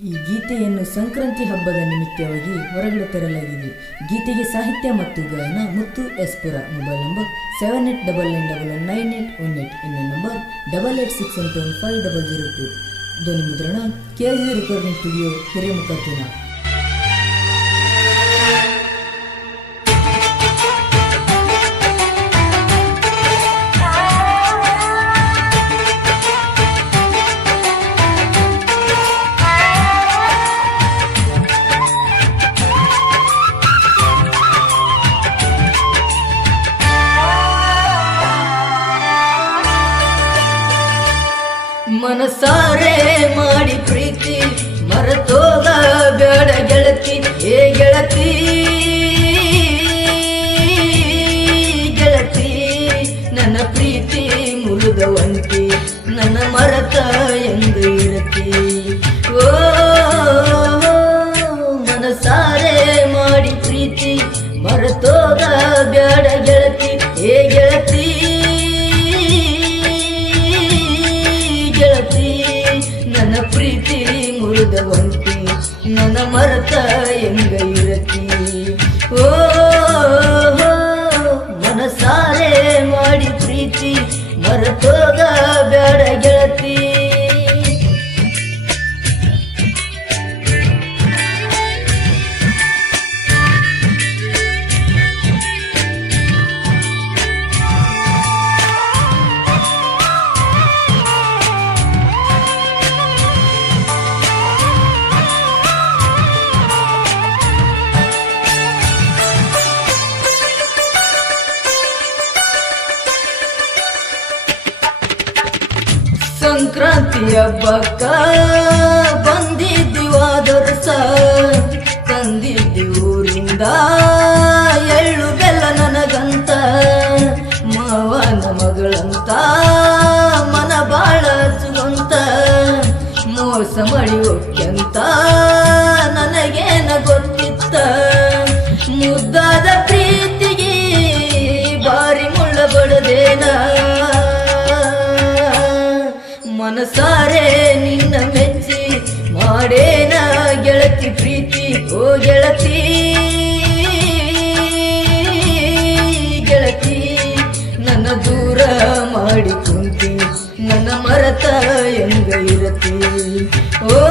ಈ ಗೀತೆಯನ್ನು ಸಂಕ್ರಾಂತಿ ಹಬ್ಬದ ನಿಮಿತ್ತವಾಗಿ ಹೊರಗಡೆ ತರಲಾಗಿದೆ. ಗೀತೆಗೆ ಸಾಹಿತ್ಯ ಮತ್ತು ಗಾಯನ ಮುತ್ತು ಎಸ್ಪುರ mobile number seven eight double nine double one nine eight one eight ಇನ್ನೊಂದು number double eight six one two five double zero two. ಧ್ವನಿ ಮುದ್ರಣ ಕೆ ಜಿ ರೆಕಾರ್ಡಿಂಗ್ ಸ್ಟುಡಿಯೋ ಹಿರೇಮುಖರ್ತಿನ ಮನಸಾರೆ ಮಾಡಿ ಪ್ರೀತಿ ಮರತೋಗ ಬೇಡ ಗೆಳತಿ, ಏ ಗೆಳತಿ ಗೆಳತಿ. ನನ್ನ ಪ್ರೀತಿ ಮುಳುಗವಂತಿ ನನ್ನ ಮರತ ಎಂದು ಇರತಿ. ಸಂಕ್ರಾಂತಿ ಹಬ್ಬಕ್ಕ ಸ ತಂದಿದ್ದಿ ಊರಿಂದ ಎಳ್ಳು ಬೆಲ್ಲ ನನಗಂತ. ಮಾವನ ಮಗಳಂತ, ಮನ ಬಾಳ ಹಚ್ಚುವಂತ ಮೋಸ ಮಳಿ ಹೋಗ್ಯಂತ, ನನಗೇನ ಗೊತ್ತಿತ್ತ. ಮನಸಾರೆ ನಿನ್ನ ಮೆಚ್ಚಿ, ಮಾಡೇನ ಗೆಳತಿ ಪ್ರೀತಿ, ಓ ಗೆಳತಿ. ಗೆಳತಿ, ನನ್ನ ದೂರ ಮಾಡಿ ಕುಂತಿ, ನನ್ನ ಮರತ ಎಂಗ ಇರತಿ. ಓ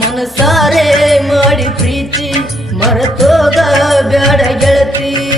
ಮನಸಾರೆ ಮಾಡಿ ಪ್ರೀತಿ ಮರತೋಗ ಬ್ಯಾಡ ಗೆಳತಿ.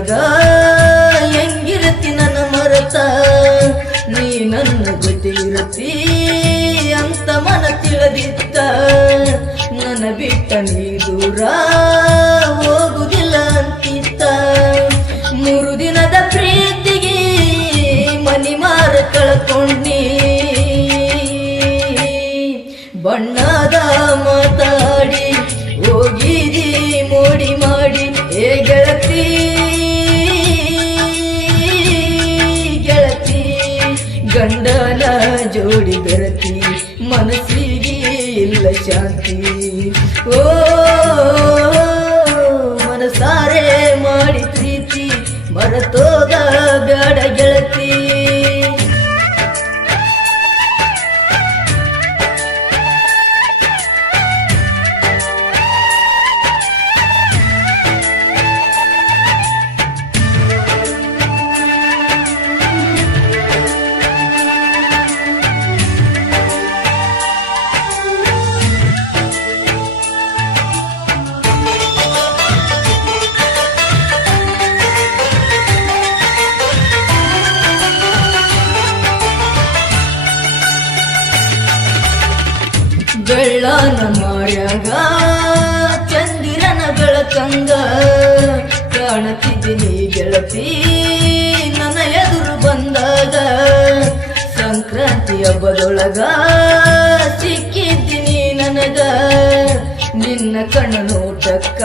dragão. जाती ಬೆಳ್ಳನ ಮಾಡ್ಯಾಗ, ಚಂದಿರನ ಬೆಳಕಂದ ಕಾಣತಿದ್ದೀನಿ ಗೆಳತಿ, ನನ್ನ ಎದುರು ಬಂದಾಗ ಸಂಕ್ರಾಂತಿ ಹಬ್ಬದೊಳಗ ಸಿಕ್ಕಿದ್ದೀನಿ ನನಗ, ನಿನ್ನ ಕಣ್ಣು ನೋಟಕ್ಕ.